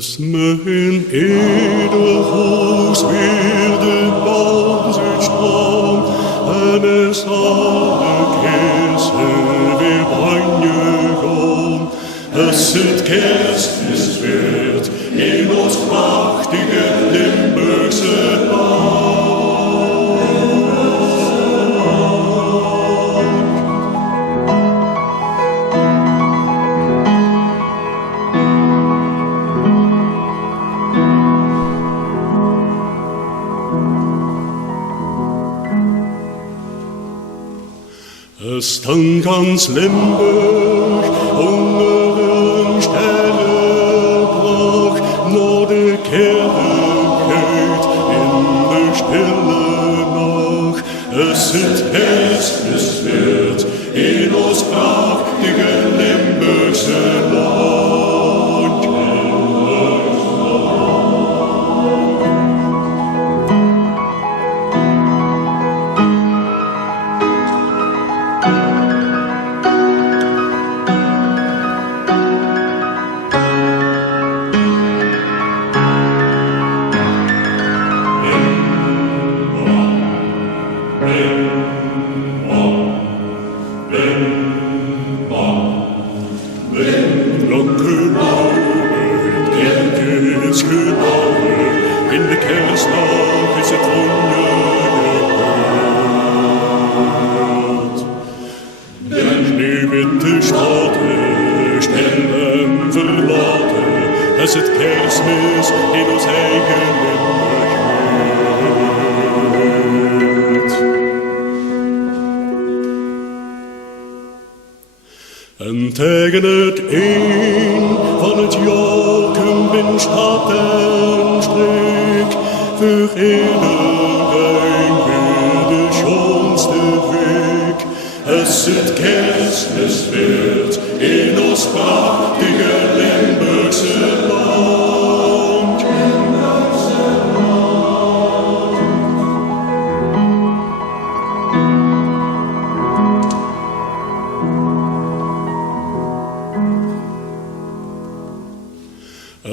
Es mögen edelhoos weer de baan zijn stroom, en es alle kersen weer branje gaan. Es het kerstmis weer in ons prachtige Limburgse land. Es dan ganz Limburg onder een sterrenblok naar de kerk uit in de stille nacht. Es het kerstmis weer in ons prachtige Limburgse land. Als het kerstmis in ons eigen Limburg weurt. En tegen het een van het joken bin stad en streek, voor iedereen weer de schoonste week. Als het kerstmis weert in ons prachtige Limburgse land.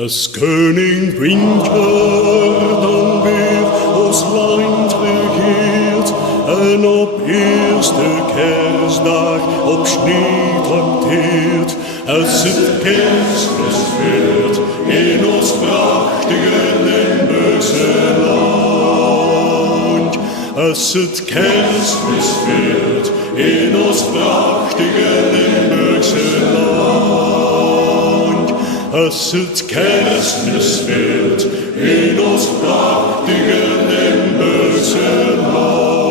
Als koning Winter dan weer ons land regeert en op eerste kerstdag op sneeuw trakteert. Als het kerstmis weert in ons prachtige Limburgse land. Als het kerstmis weert in ons prachtige Limburgse land. Als het kerstmis weert in ons prachtige Limburgse land.